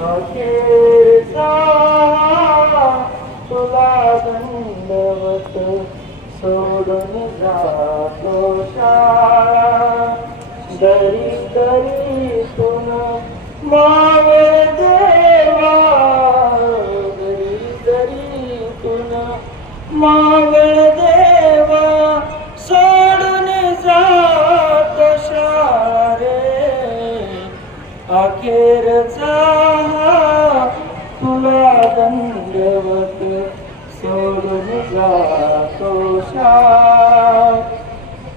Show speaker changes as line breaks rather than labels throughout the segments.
अखेरचा तुला दंडवत सोडून जातो शाळा दरी दरीतून मावे देवा दरी दरी तुन मावे देवा सोडून जात अखेर अखेरचा तुला दंडवत सोडून जातो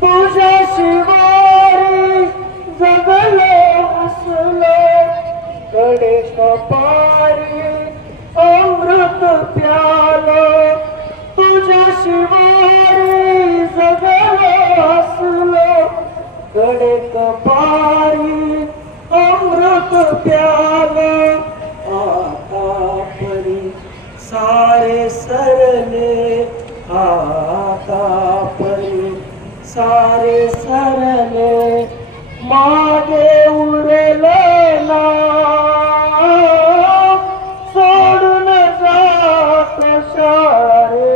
तुझ्या शिवारी जगलो हसलो कडे कपारी अमृत प्यालो. तुझ्या शिवारी जगलो हसलो कडे कपारी अमृत सरले आता परी सारे सरले मागे उरले ना। सोडून जात सारे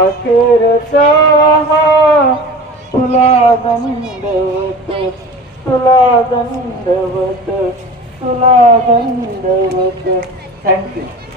अखेरचा हा तुला दंडवत तुला दंडवत तुला दंडवत. थँक्यू